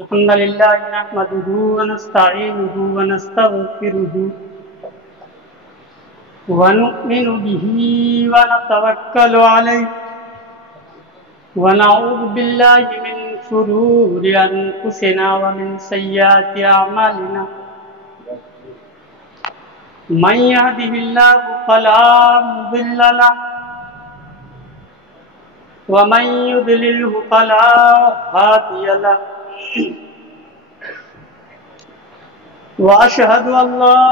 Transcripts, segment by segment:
الحمد لله نحمده ونستعينه ونستغفره ونؤمن به ونتوكل عليه ونعوذ بالله من شرور أنفسنا ومن سيئات أعمالنا من يهده الله فلا مضل له ومن يضلله فلا هادي له وأشهد أن لا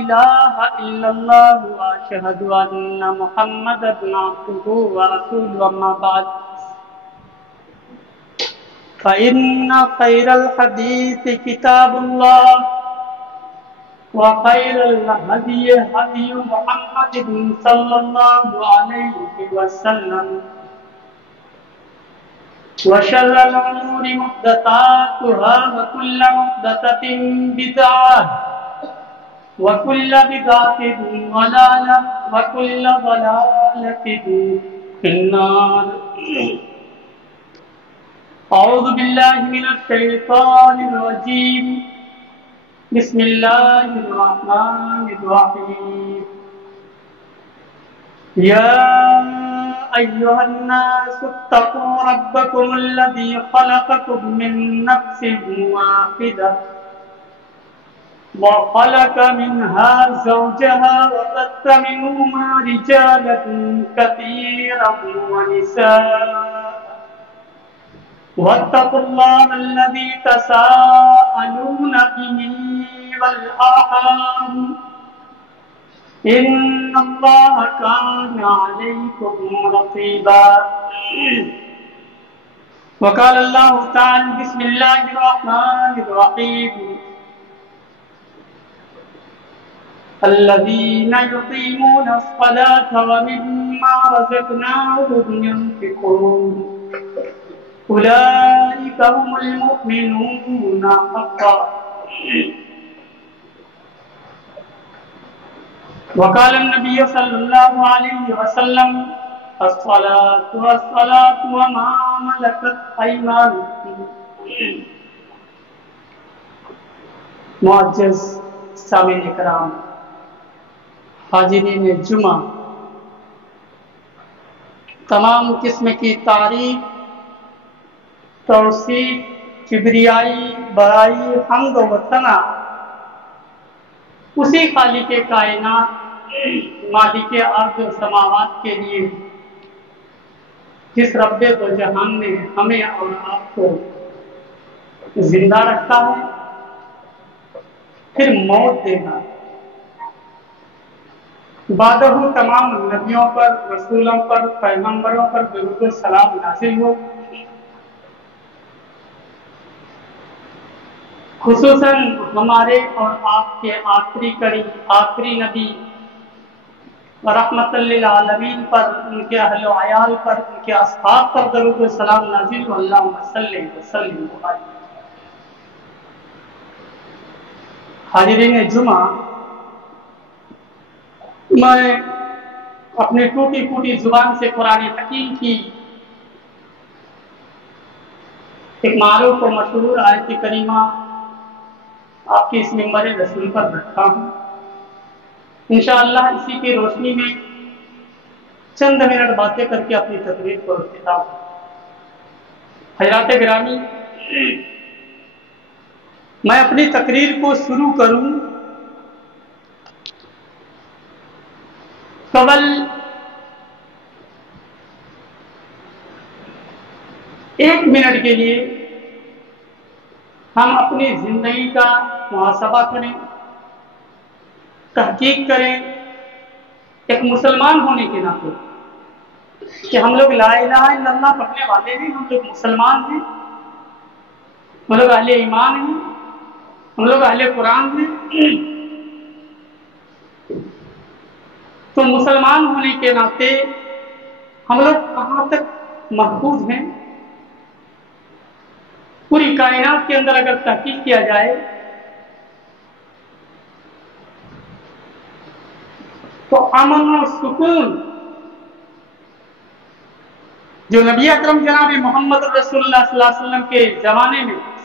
إله إلا الله وأشهد أن محمدا عبده ورسوله أما بعد فإن خير الحديث كتاب الله وخير الهدي هدي محمد صلى الله عليه وسلم وشر الأمور محدثاتها وكل محدثة بدعة وكل بدعة ضلالة وكل ضلالة في النار. أعوذ بالله من الشيطان الرجيم. بسم الله الرحمن الرحيم. يا أيها الناس اتقوا ربكم الذي خلقكم من نفس واحدة وخلق منها زوجها وبث منهما رجالا كثيرا ونساء واتقوا الله الذي تساءلون به والأرحام إن الله كان عليكم رقيبا. وقال الله تعالى بسم الله الرحمن الرحيم. الذين يقيمون الصلاة ومما رزقناهم ينفقون أولئك هم المؤمنون حقا. وقال النبي صلى الله عليه وسلم الصلاة والصلاة وما ملكت أيمانكم. معزز سامعین کرام، حاضرین جمعہ، تمام قسم کی تعریف، توصیف، کبریائی، بڑائی، حمد و ثنا اسی خالق کائنات، مالک ارض و سماوات کے لیے، جس رب دو جہان نے ہمیں اور آپ کو زندہ رکھا ہے، پھر موت دینا. بعدہ تمام نبیوں پر، رسولوں پر، پیغمبروں پر درود و سلام نازل ہو. خصوصاً ہمارے اور آپ کے آخری نبی رحمت للعالمین پر، ان کے اہل و عیال پر، ان کے اصحاب پر درود و سلام نازل ہو. اللہم صلی وسلم وبارک. حاضرین جمعہ، میں اپنی ٹوٹی پھوٹی زبان سے قرآن حکیم کی ایک معروف و مشہور آیت کریمہ آپ کی اس منبر رسول پر رکھا ہوں. انشاءاللہ اسی کی روشنی میں چند منٹ باتیں کر کے اپنی تقریر کو اختتام. حضرات گرامی، میں اپنی تقریر کو شروع کروں قبل ایک منٹ کے لیے ہم اپنی زندگی کا محاسبہ کریں، تحقیق کریں، ایک مسلمان ہونے کے ناطے کہ ہم لوگ لا الہ الا اللہ پڑھنے والے ہیں، ہم لوگ مسلمان ہیں، ہم لوگ اہل ایمان ہیں، ہم لوگ اہل قرآن ہیں. تو مسلمان ہونے کے ناطے ہم لوگ کہاں تک محفوظ ہیں؟ پوری کائنات کے اندر اگر تحقیق کیا جائے تو امن و سکون جو نبی اکرم جناب محمد رسول اللہ صلی اللہ علیہ وسلم کے زمانے میں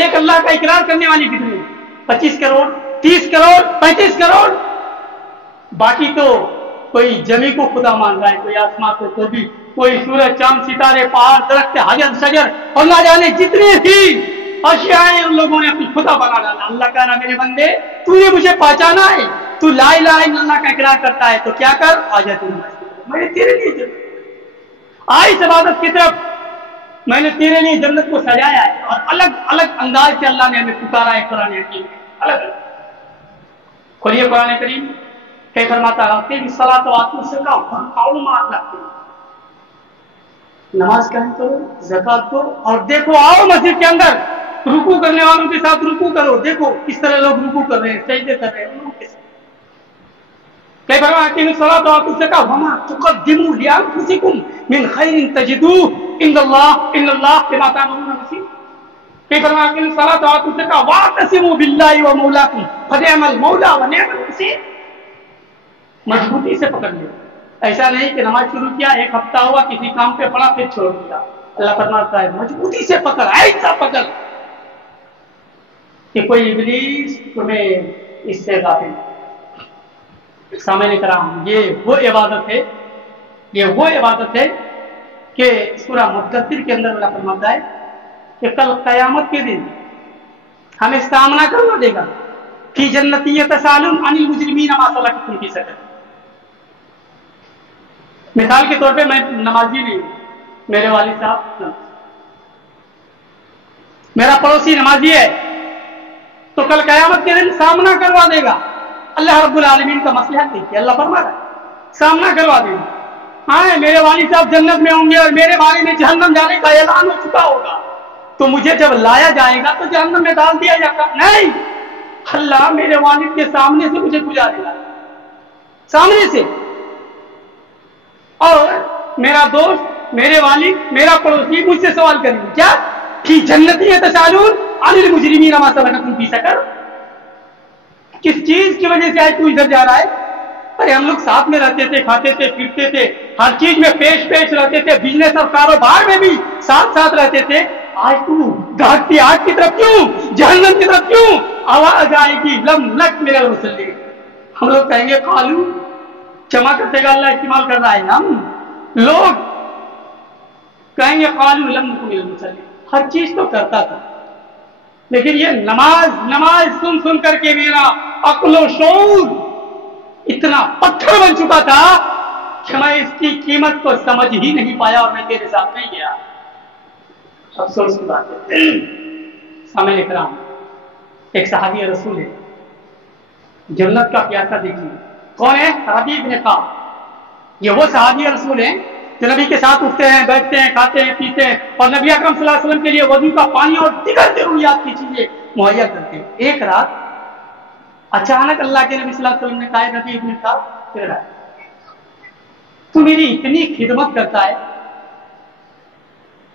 ایک اللہ کا اقرار کرنے والی کتنی؟ 25 کروڑ 30 کروڑ 35 کروڑ. باقی تو کوئی جمی کو خدا مان رہا ہے، کوئی آسمان کو، کوئی سورج چاند ستارے پہاڑ درخت حجر شجر اور نہ جانے جتنی تھی اشیائیں ان لوگوں نے اپنی خدا بنا ڈالا. اللہ کہہ رہا میرے بندے تو نے مجھے پہچانا ہے، تو لا الہ الا اللہ کا اقرار کرتا ہے تو کیا کر، آ جا تو میں نے تیرے لیے آئی عبادت کی طرف، میں نے تیرے لیے جنت کو سجایا ہے. اور الگ الگ انداز سے اللہ نے ہمیں پکارا ہے قرآن حکیم میں. الگ الگ کھولیے قرآن کریم کہ فرماتا ہے الصلاۃ وآتوا الزکاۃ، نماز قائم کرو، زکات دو، اور دیکھو آؤ مسجد کے اندر رکوع کرنے والوں کے ساتھ رکوع کرو. دیکھو کس طرح لوگ رکوع کر رہے ہیں، سجدے کر رہے ہیں. کہ فرمایا الصلاۃ وآتوا الزکاۃ وما تقدموا لانفسکم من خیر تجدوہ عند اللہ ان اللہ بما تعملون بصیر. کہ فرمایا الصلاۃ وآتوا الزکاۃ واعتصموا باللہ ومولاکم فنعم المولا ونعم النصیر. مضبوطی سے پکڑ لو. ایسا نہیں کہ نماز شروع کیا، ایک ہفتہ ہوا کسی کام پہ پڑا پھر چھوڑ دیا. اللہ فرماتا ہے مضبوطی سے پکڑ، ایسا پکڑ کہ کوئی ابلیس تمہیں اس سے غافل نہیں. سامعین کرام، یہ وہ عبادت ہے کہ سورہ مدثر کے اندر اللہ فرماتا ہے کہ کل قیامت کے دن ہمیں سامنا کرنا دے گا. فی جنت یتساءلون عن المجرمین ما سلککم فی سقر. مثال کے طور پہ میں نمازی نہیں ہوں، میرے والد صاحب میرا پڑوسی نمازی ہے، تو کل قیامت کے دن سامنا کروا دے گا. اللہ رب العالمین کا مسئلہ دیکھیے، اللہ فرما رہا ہے سامنا کروا دے گا. ہاں میرے والد صاحب جنت میں ہوں گے اور میرے بارے میں جہنم جانے کا اعلان ہو چکا ہوگا، تو مجھے جب لایا جائے گا تو جہنم میں ڈال دیا جاتا نہیں. اللہ میرے والد کے سامنے سے مجھے گزارے گا، سامنے سے. اور میرا دوست، میرے والد، میرا پڑوسی مجھ سے سوال کریں گے کیا فی جنت یتساءلون عن المجرمین ما سلککم فی سقر. کس چیز کی وجہ سے آج تو ادھر جا رہا ہے؟ ارے ہم لوگ ساتھ میں رہتے تھے، کھاتے تھے، پھرتے تھے، ہر چیز میں پیش رہتے تھے، بزنس اور کاروبار میں بھی ساتھ رہتے تھے. آج تو گاہک آگ کی طرف کیوں، جہنم کی طرف کیوں؟ آواز آئے گی لم نک من المصلین. ہم لوگ کہیں گے قالو، جمع کرتے گا اللہ استعمال کر رہا ہے. ہم لوگ کہیں گے قالو لم نک من المصلین. ہر چیز تو کرتا تھا، لیکن یہ نماز سن کر کے میرا عقل و شعور اتنا پتھر بن چکا تھا کہ میں اس کی قیمت کو سمجھ ہی نہیں پایا اور میں تیرے ساتھ نہیں گیا. افسوس کی بات ہے. سامعین اکرام، ایک صحابی رسول ہے، جنت کا پیاسا دیکھیے. کون ہے؟ صحابی ابن کعب. یہ وہ صحابی رسول ہیں جو نبی کے ساتھ اٹھتے ہیں، بیٹھتے ہیں، کھاتے ہیں، پیتے ہیں، اور نبی اکرم صلی اللہ علیہ وسلم کے لیے وضو کا پانی اور دیگر ضروریات کی چیزیں مہیا کرتے ہیں. ایک رات اچانک اللہ کے نبی صلی اللہ علیہ وسلم نے کہا نبی ابن کعب تو میری اتنی خدمت کرتا ہے،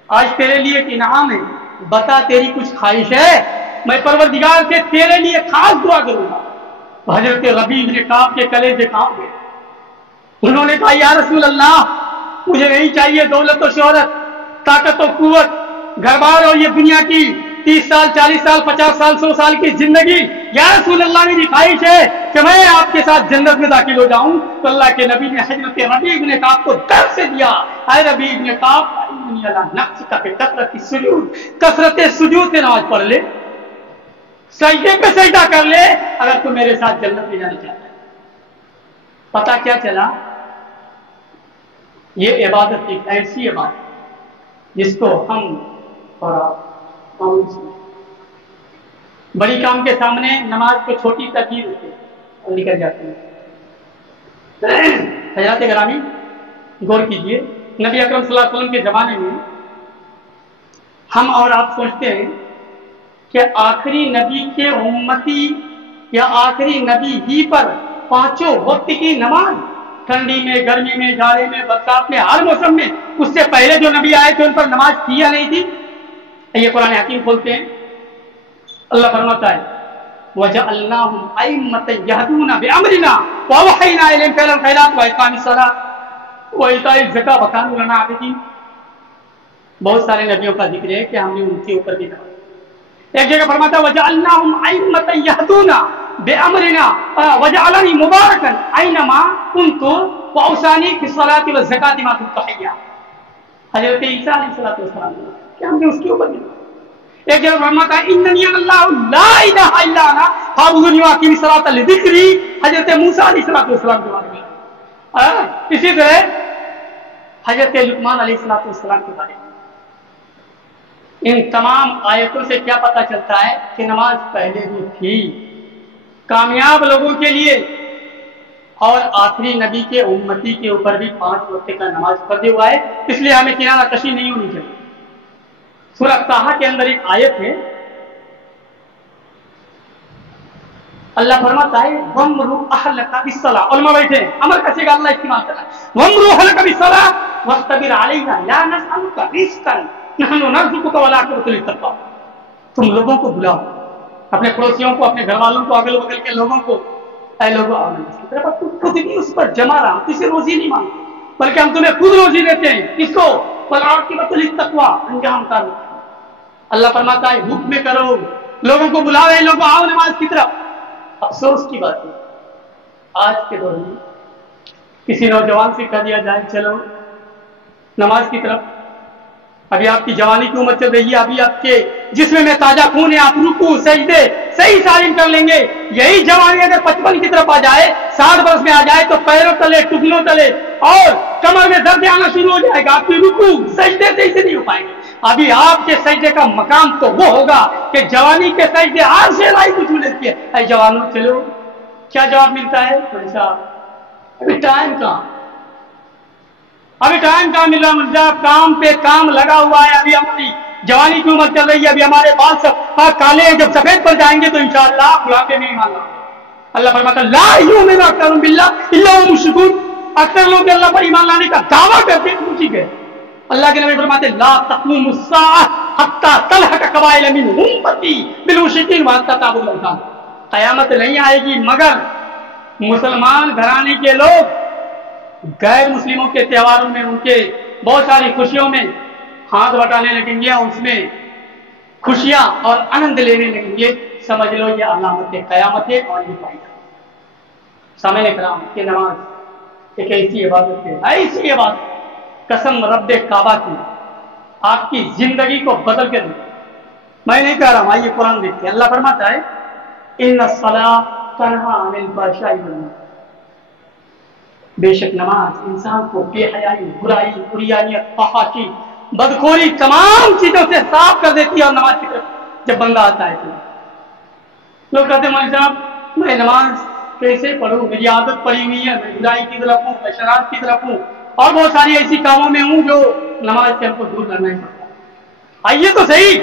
آج تیرے لیے ایک انعام ہے، بتا تیری کچھ خواہش ہے؟ میں پروردگار سے تیرے لیے خاص دعا کروں گا. حضرت ربیع بن کعب کے کلیجے کانپ گئے. انہوں نے کہا یا رسول اللہ، مجھے نہیں چاہیے دولت و شہرت، طاقت و قوت، گھر بار اور یہ دنیا کی 30 سال 40 سال 50 سال 100 سال کی زندگی. یا رسول اللہ میری خواہش ہے کہ میں آپ کے ساتھ جنت میں داخل ہو جاؤں. تو اللہ کے نبی نے حضرت ربیع بن کعب کو درس سے دیا، اے ربیع بن کعب کثرت سجود سے نماز پڑھ لے، سجدے پہ سجدہ کر لے اگر تو میرے ساتھ جنت میں جانا چاہتا ہے. پتہ کیا چلا؟ یہ عبادت ایک ایسی عبادت جس کو ہم اور بڑی کام کے سامنے نماز کو چھوٹی ترجیح دیتے اور نکل جاتے ہیں. حضرات گرامی غور کیجیے، نبی اکرم صلی اللہ علیہ وسلم کے زمانے میں ہم اور آپ سوچتے ہیں کہ آخری نبی کے امتی یا آخری نبی ہی پر پانچوں وقت کی نماز، ٹھنڈی میں، گرمی میں، جاڑے میں، برسات میں، ہر موسم میں، اس سے پہلے جو نبی آئے تھے ان پر نماز تھی یا نہیں تھی؟ یہ قرآن حکیم کھولتے ہیں، اللہ فرماتا ہے وَجَعَلْنَاهُمْ أَئِمَّةً يَهْدُونَ بِأَمْرِنَا وَأَوْحَيْنَا إِلَيْهِمْ فِعْلَ الْخَيْرَاتِ وَإِقَامِ الصَّلَاةِ وَإِيتَاءِ الزَّكَاةِ وَكَانُوا لَنَا عَابِدِينَ. بہت سارے نبیوں کا ذکر ہے کہ ہم نے ان کے اوپر بھی کہا. ایک جگہ فرماتا ہے وجعلناہم ائمۃ یہدون بامرنا وجعلنی مبارکا اینما کنت واوصانی فی الصلاۃ والزکاۃ ما دمت حیا. حضرت عیسیٰ علیہ السلام کیا ہم نے اس کے اوپر نہیں. ایک جگہ فرماتا ہے اننی اللہ لا الہ الا انا فاعبدونی واقیم الصلاۃ لذکری. حضرت موسیٰ علیہ السلام کے بارے میں. اسی طرح حضرت لقمان علیہ السلام کے بارے میں. ان تمام آیتوں سے کیا پتہ چلتا ہے کہ نماز پہلے بھی تھی کامیاب لوگوں کے لیے، اور آخری نبی کے امتی کے اوپر بھی 5 وقت کا نماز فرض ہوا ہے. اس لیے ہمیں کنارہ کشی نہیں ہونی چاہیے. سورہ طٰہٰ کے اندر ایک آیت ہے، اللہ فرماتا ہے وَامْرُ أَهْلَكَ بِالصَّلَاةِ. علماء بیٹھے ہیں، امر کا صیغہ اللہ استعمال کر رہا ہے. وَامْرُ أَهْلَكَ بِالصَّلَاةِ وَاصْطَبِرْ عَلَيْهَا لَا نَسْأَلُكَ رِزْقًا نَحْنُ نَرْزُقُكَ وَالْعَاقِبَةُ لِلتَّقْوَىٰ. تم لوگوں کو بلاؤ، اپنے پڑوسیوں کو، اپنے گھر والوں کو، اگل بغل کے لوگوں کو، اے لوگوں آؤ نماز کی طرف. تم خود بھی اس پر جمع رہا، کسی روزی نہیں مانگتے بلکہ ہم تمہیں خود روزی دیتے ہیں. کس کو؟ وَالْعَاقِبَةُ لِلتَّقْوَىٰ. انجام کا اللہ فرماتا ہے حکم کرو، لوگوں کو بلاؤ، اے لوگوں آؤ نماز کی طرف. افسوس کی بات ہے آج کے دور میں کسی نوجوان سے کہہ دیا جائے چلو نماز کی طرف، ابھی آپ کی جوانی کی عمر چل رہی ہے، ابھی آپ کے جسم میں تازہ خون ہے، آپ رکوع سجدے صحیح سالم کر لیں گے. یہی جوانی اگر 55 کی طرف آ جائے، 60 برس میں آ جائے تو پیروں تلے، ٹکنوں تلے اور کمر میں درد آنا شروع ہو جائے گا. آپ کی رکوع سجدے صحیح سے نہیں ہو پائیں گے. ابھی آپ کے سجدے کا مقام تو وہ ہوگا کہ جوانی کے سجدے آج سے لائی کچھ لیتی ہے. اے جوانوں چلو، کیا جواب ملتا ہے؟ ابھی ٹائم کہاں، ابھی ٹائم کہاں مل رہا؟ مجھے کام پہ کام لگا ہوا ہے. ابھی ہماری جوانی کی عمر چل رہی ہے، ابھی ہمارے بال سب کالے ہیں، جب سفید پر جائیں گے تو انشاءاللہ بڑھاپے میں ایمان لاؤں گے. اللہ فرماتا ہے لا یؤمنو اکثرهم باللہ الا وهم مشرکون. اکثر لوگ اللہ پر ایمان لانے کا دعویٰ کرتے ہیں، ٹھیک ہے. اللہ کے نبی فرماتے لا تقوم الساعة حتى تلحق قبائل من امتی بالمشرکین وحتى تعبد الاوثان. قیامت نہیں آئے گی مگر مسلمان گھرانے کے لوگ غیر مسلموں کے تہواروں میں، ان کے بہت ساری خوشیوں میں ہاتھ بٹانے لگیں گے، اس میں خوشیاں اور آنند لینے لگیں گے. سمجھ لو یہ علامت قیامت ہے اور یہ فائدہ. سامنے کرام کہ نماز ایک ایسی عبادت ہے، ایسی عبادت قسم رب کعبہ کی آپ کی زندگی کو بدل کے دے. میں نہیں کہہ رہا ہوں، آئیے قرآن دیکھتے ہیں. اللہ فرماتا ہے ان الصلاۃ تنہی عن الفحشاء والمنکر. بے شک نماز انسان کو بے حیائی، برائی، عریانیت، فحاشی، بدخوری تمام چیزوں سے صاف کر دیتی ہے. اور نماز کی طرف جب بندہ آتا ہے تو لوگ کہتے ہیں مولوی صاحب میں نماز کیسے پڑھوں، میری عادت پڑی ہوئی ہے، میں برائی کی طرف ہوں، میں شراب کی طرف ہوں اور بہت ساری ایسی کاموں میں ہوں جو نماز سے ہم کو دور کرنا ہی پڑتا ہے. آئیے تو صحیح،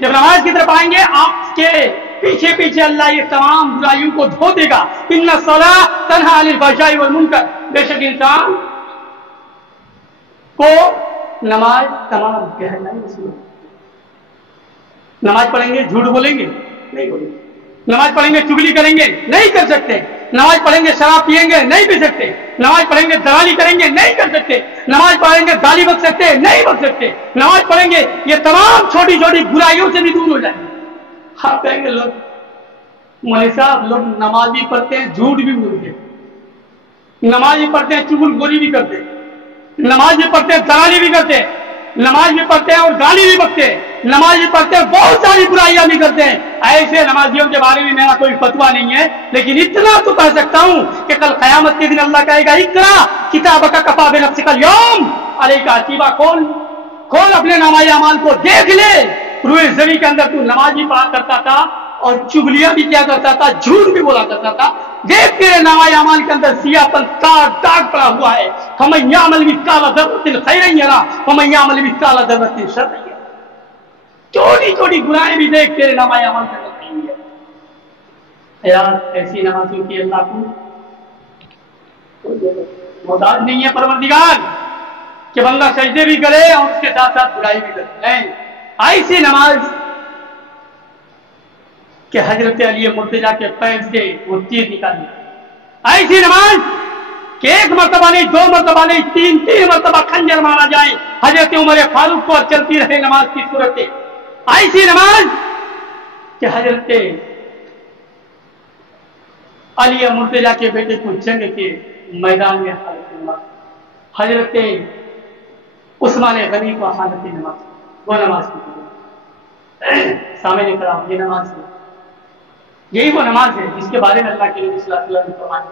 جب نماز کی طرف آئیں گے آپ کے پیچھے پیچھے اللہ یہ تمام برائیوں کو دھو دے گا. ان الصلاۃ تنہی عن الفحشاء والمنکر. بے شک انسان کو نماز تمام گہرائی سے، نماز پڑھیں گے جھوٹ بولیں گے نہیں بولیں گے، نماز پڑھیں گے چگلی کریں گے نہیں کر سکتے، نماز پڑھیں گے شراب پیئیں گے نہیں پی سکتے، نماز پڑھیں گے دلالی کریں گے نہیں کر سکتے، نماز پڑھیں گے گالی بک سکتے نہیں بک سکتے، نماز پڑھیں گے یہ تمام چھوٹی چھوٹی برائیوں سے بھی دور ہو جائیں گے. آپ کہیں گے لوگ مولوی صاحب لوگ نماز بھی پڑھتے ہیں جھوٹ بھی بولتے ہیں، نماز بھی پڑھتے ہیں چگل گوری بھی کرتے ہیں، نماز بھی پڑھتے ہیں دلالی بھی کرتے ہیں، نماز بھی پڑھتے ہیں اور گالی بھی بکتے ہیں، نماز بھی پڑھتے ہیں بہت ساری برائیاں بھی کرتے ہیں. ایسے نمازیوں کے بارے میں میرا کوئی فتویٰ نہیں ہے، لیکن اتنا تو کہہ سکتا ہوں کہ کل قیامت کے دن اللہ کہے گا اقرا کتابک کفی بنفسک اليوم علیک حسیبا. کھول اپنے نامۂ اعمال کو دیکھ لے، روئے زمین کے اندر تو نماز بھی پڑھا کرتا تھا اور چگلیاں بھی کیا کرتا تھا، جھوٹ بھی بولا کرتا تھا. دیکھ تیرے نامۂ اعمال کے اندر سیاہ پن داغ پڑا ہوا ہے. فمن یعمل مثقال ذرۃ خیرا یرہ ومن یعمل مثقال ذرۃ شرا یرہ. چھوٹی چھوٹی گناہیں بھی دیکھ تیرے نامۂ اعمال کے اندر نہیں ہے. یار ایسی نمازوں کی اللہ کو محتاج نہیں ہے پروردگار کہ بندہ سجدے بھی کرے اور اس کے ساتھ ساتھ برائی بھی کرے. ایسی نماز کہ حضرت علی مرتضیٰ کے پیر سے وہ تیر نکالی. ایسی نماز کہ ایک مرتبہ نہیں، دو مرتبہ نہیں، تین مرتبہ خنجر مارا جائے حضرت عمر فاروق کو اور چلتی رہے نماز کی صورت. ایسی نماز کہ حضرت علی مرتضیٰ کے بیٹے کو جنگ کے میدان میں حضرت عثمان غنی کو حالت نماز وہ نماز کی سامنے کرا یہ نماز ہے، یہی وہ نماز ہے جس کے بارے میں اللہ کے نبی صلی اللہ علیہ وسلم نے فرمایا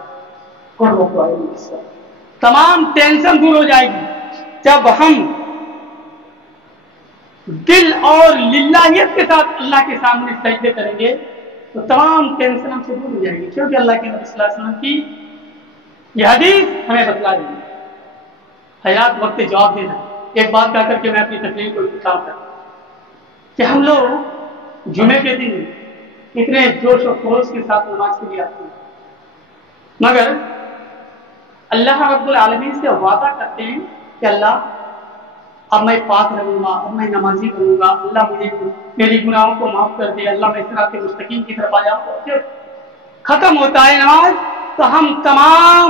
تمام ٹینشن دور ہو جائے گی جب ہم دل اور للہیت کے ساتھ اللہ کے سامنے سجدے کریں گے تو تمام ٹینشن ہم سے دور ہو جائے گی، کیونکہ اللہ کے نبی صلی اللہ علیہ وسلم کی یہ حدیث ہمیں بتلا دیں گی۔ حیات وقت جواب دینا، ایک بات کہہ کر کے میں اپنی تقریر کو اختتام کرتا ہوں کہ ہم لوگ جمعے کے دن اتنے جوش و خروش کے ساتھ نماز کے لیے آتے ہیں، مگر اللہ رب العالمین سے وعدہ کرتے ہیں کہ اللہ اب میں پاک رہوں گا، اب میں نمازی بنوں گا، اللہ مجھے میری گناہوں کو معاف کر دے، اللہ میں صراط مستقیم کی طرف آ جاؤں۔ جب ختم ہوتا ہے نماز تو ہم تمام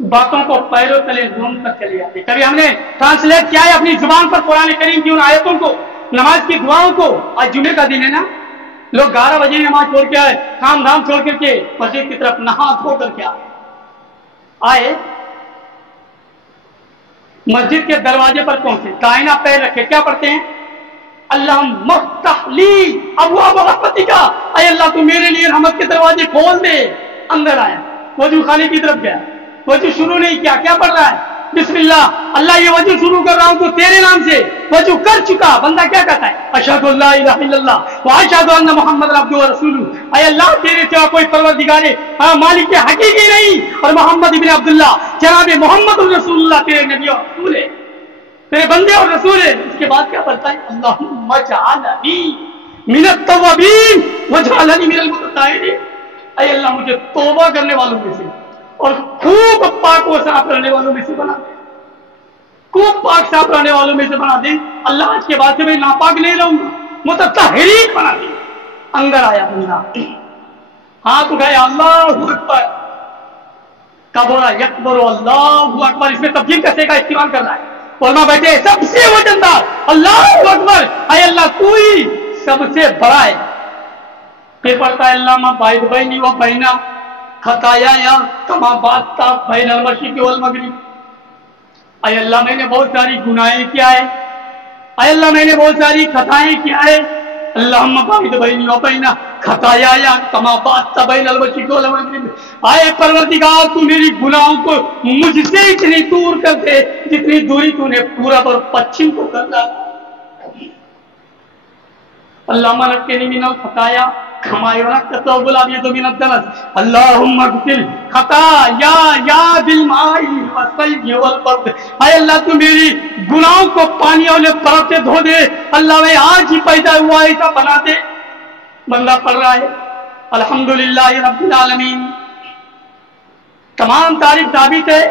باتوں کو پیروں تلے زوم کر چلے جاتے ہیں۔ کبھی ہم نے ٹرانسلیٹ کیا ہے اپنی زبان پر قرآن کریم کی ان آیتوں کو، نماز کی دعاؤں کو۔ آج جمعے کا دن ہے نا، لوگ 11 بجے نماز چھوڑ کے آئے، کام دھام چھوڑ کر کے مسجد کی طرف نہا دھو کر کے آئے، مسجد کے دروازے پر پہنچے، دائنا پیر رکھے، کیا پڑھتے ہیں؟ اللہم افتح لی ابواب رحمتک، اے اللہ تو میرے لیے رحمت کے دروازے کھول دے۔ اندر آیا، وضو خانے کی طرف گیا، وضو شروع نہیں کیا، کیا پڑھ رہا ہے؟ بسم اللہ، اللہ یہ وضو شروع کر رہا ہوں تو تیرے نام سے وضو کر چکا۔ بندہ کیا کہتا ہے؟ اشہد ان لا الہ الا اللہ واشہد ان محمد عبدہ ورسولہ، اے اللہ تیرے سوا کوئی پروردگار مالک حقیقی نہیں، اور محمد ابن عبداللہ جناب محمد الرسول اللہ تیرے نبی اور رسول ہے، تیرے بندے اور رسول ہے۔ اس کے بعد کیا پڑھتا ہے؟ اللہم اجعلنی من التوابین واجعلنی من المتطہرین، اے اللہ مجھے توبہ کرنے والوں میں سے اور خوب پاک و صاف رہنے والوں میں سے بنا دے، خوب پاک صاف رہنے والوں میں سے بنا دے۔ اللہ آج کے بعد سے میں ناپاک نہیں رہوں گا، متطہرین بنا دے۔ اندر آیا بندہ، ہاتھ اٹھایا، اللہ اکبر، کبرا یکبر اللہ اکبر، اس میں تبدیل کسے کا استعمال کر رہا ہے؟ علماء بیٹھے سب سے وزندار، اللہ اکبر، اے اللہ تو ہی سب سے بڑا ہے۔ پھر پڑھتا ہے اللہ باعد بینی و بینا خطایا یا کما باتتا بین المشرق والمغرب، اے اللہ میں نے بہت ساری گناہیں کیا ہے، اے اللہ میں نے بہت ساری خطائیں کیا ہے، اللہم باعد بینی و بینا خطایا یا کما باتتا بین المشرق والمغرب، اے پروردگار تو میری گناہوں کو مجھ سے اتنی دور کر دے جتنی دوری تو نے پورب اور پچھم کو کر ڈالا۔ اللہم نقنی من الخطایا کما ينقى الثوب الابيض من الدنس، اللهم اغسل خطاياي بالماء والثلج والبرد، اے اللہ تو میری گناہوں کو پانی اور برف سے دھو دے، اللہ میں آج ہی پیدا ہوا ایسا بنا دے۔ بندہ پڑھ رہا ہے الحمدللہ رب العالمین، تمام تعریف ثابت ہے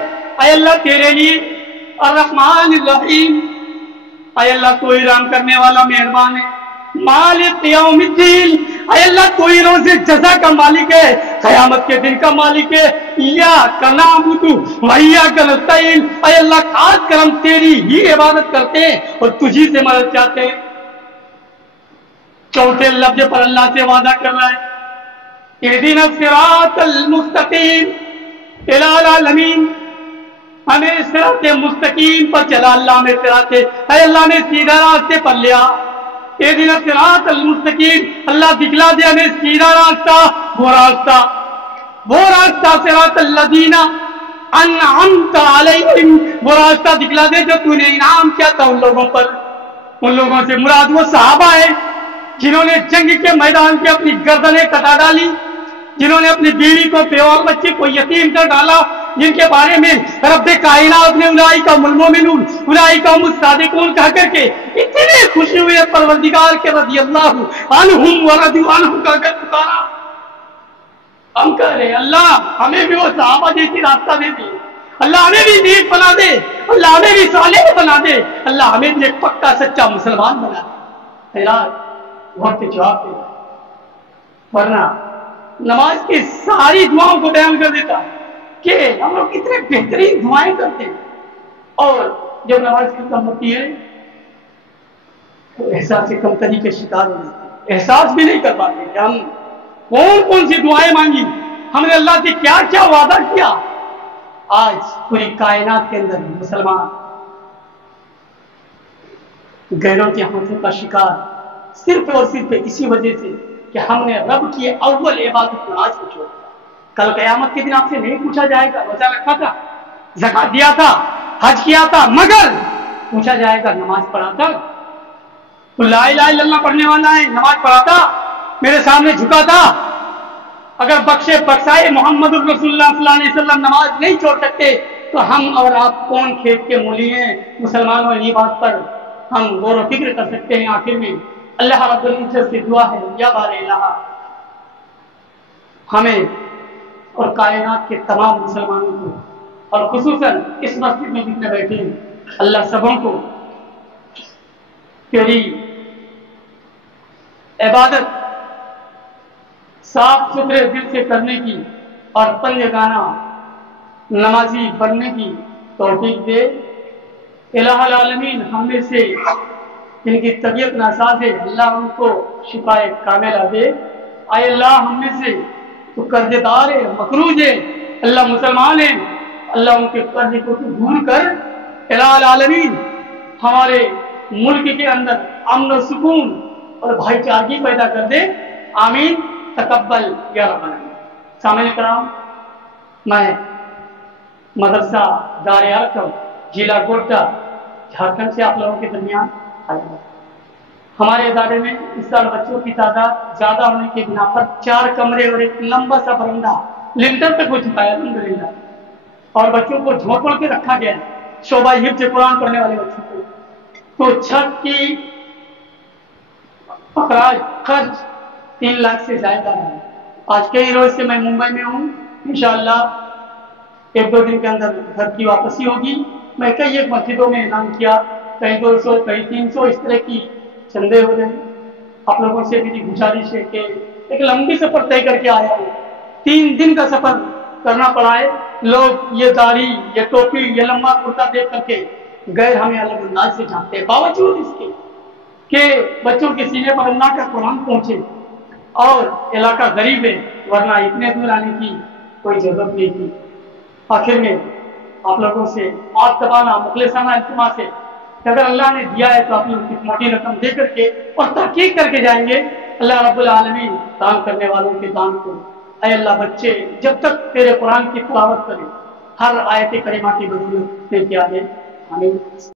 اے اللہ تیرے لیے، الرحمن الرحیم، اے اللہ تو رحم کرنے والا مہربان ہے، مالک یوم الدین، اے اللہ تو ہی روز جزا کا مالک ہے، قیامت کے دن کا مالک ہے، ایاک نعبد و ایاک نستعین، اے اللہ خاص کر ہم تیری ہی عبادت کرتے ہیں اور تجھی سے مدد چاہتے ہیں۔ چوتھے لفظ پر اللہ سے وعدہ کر رہا ہے اہدنا الصراط المستقیم، الہ العالمین ہمیں صراط مستقیم پر چلا، اللہ ہمیں صراط، اے اللہ نے سیدھا راستے پر لیا، اہدنا الصراط المستقیم، اللہ دکھلا دے ہمیں سیدھا راستہ، وہ راستہ صراط الذین انعمت علیہم، وہ راستہ دکھلا دے جو تو نے انعام کیا تھا ان لوگوں پر۔ ان لوگوں سے مراد وہ صحابہ ہیں جنہوں نے جنگ کے میدان پہ اپنی گردنیں کٹا ڈالی، جنہوں نے اپنی بیوی کو، بیوہ بچے کو یتیم کر ڈالا، جن کے بارے میں رب کائنات نے اولئک هم المؤمنون اولئک هم الصادقون کہہ کر کے اتنے خوشی ہوئے پروردگار کے رضی اللہ عنہم ورضوا عنہ کہہ کر پکارا۔ ہم کہہ رہے اللہ ہمیں بھی وہ صحابہ جیسی راستہ دے دے، اللہ ہمیں بھی نیک بنا دے، اللہ ہمیں بھی صالح بنا دے، اللہ ہمیں بھی ایک پکا سچا مسلمان بنا دے۔ خیرات وقت جواب دے، ورنہ نماز کی ساری دعاؤں کو بیان کر دیتا کہ ہم لوگ کتنے بہترین دعائیں کرتے ہیں، اور جب نماز ختم ہوتی ہے تو احساس کمتری کے شکار ہو جاتے ہیں۔ احساس بھی نہیں کر پاتے کہ ہم کون کون سی دعائیں مانگی، ہم نے اللہ سے کیا کیا وعدہ کیا۔ آج پوری کائنات کے اندر مسلمان غیروں کے ہاتھوں کا شکار صرف اور صرف اسی وجہ سے کہ ہم نے رب کی اول عبادت نماز کو چھوڑ دیا۔ کل قیامت کے دن آپ سے نہیں پوچھا جائے گا روزہ رکھا تھا، زکات دیا تھا، حج کیا تھا، مگر پوچھا جائے گا نماز پڑھا تھا؟ تو لا الہ الا اللہ پڑھنے والا ہے، نماز پڑھا تھا، میرے سامنے جھکا تھا؟ اگر بخشے بخشائے محمد الرسول اللہ صلی اللہ علیہ وسلم نماز نہیں چھوڑ سکتے تو ہم اور آپ کون کھیت کے مولی ہیں؟ مسلمانوں یہ بات پر ہم غور و فکر کر سکتے ہیں۔ آخر میں اللہ رب العزت سے دعا ہے، یا بار الہ، ہمیں اور کائنات کے تمام مسلمانوں کو اور خصوصاً اس مسجد میں جتنے بیٹھے ہیں اللہ سبوں کو تیری عبادت صاف ستھرے دل سے کرنے کی اور پنجگانہ نمازی بننے کی توفیق دے۔ الہ العالمین ہم میں سے جن کی طبیعت ناساز ہے اللہ ان کو شفا کاملہ دے۔ اے اللہ ہم میں سے تو قرض دار ہے، مقروض ہے، اللہ مسلمان ہے، اللہ ان کے قرض کو تو دور کر۔ الہ العالمین ہمارے ملک کے اندر امن و سکون اور بھائی چارگی پیدا کر دے، آمین تقبل یا رب العالمین۔ سامعین کرام، میں مدرسہ دار ارقم ضلع گوڈا جھارکھنڈ سے آپ لوگوں کے درمیان آیا ہوں۔ ہمارے ادارے میں اس سال بچوں کی تعداد زیادہ ہونے کے بنا پر 4 کمرے اور ایک لمبا سا برندہ لنٹر تک ہو چکا ہے الحمدللہ، اور بچوں کو جھونپڑ کے رکھا گیا ہے، شعبہ حفظ قرآن پڑھنے والے بچوں کو۔ تو چھت کی اخراج خرچ 3 لاکھ سے زائدہ ہے۔ آج کئی روز سے میں ممبئی میں ہوں، انشاءاللہ 1-2 دن کے اندر گھر کی واپسی ہوگی۔ میں کئی ایک مسجدوں میں اعلان کیا، کہیں 200 کہیں 300 اس طرح کی چندے ہو رہے ہیں۔ آپ لوگوں سے میری گزارش ہے کہ ایک لمبی سفر طے کر کے آیا ہوں، 3 دن کا سفر کرنا پڑا ہے۔ لوگ یہ داڑھی، یہ ٹوپی، یہ لمبا کرتا دیکھ کر کے غیر ہمیں الگ انداز سے جانتے ہیں، باوجود اس کے کہ بچوں کے سینے پر اللہ کا قرآن پہنچے اور علاقہ غریب ہے، ورنہ اتنے دور آنے کی کوئی ضرورت نہیں تھی۔ آخر میں آپ لوگوں سے معتبانہ مخلصانہ التماس ہے کہ اگر اللہ نے دیا ہے تو آپ لوگ کچھ موٹی رقم دے کر کے اور تحقیق کر کے جائیں گے۔ اللہ رب العالمین دان کرنے والوں کے دان کو، اے اللہ بچے جب تک تیرے قرآن کی تلاوت کریں ہر آیت کریمہ کی بدولت دے کے آگے آمین۔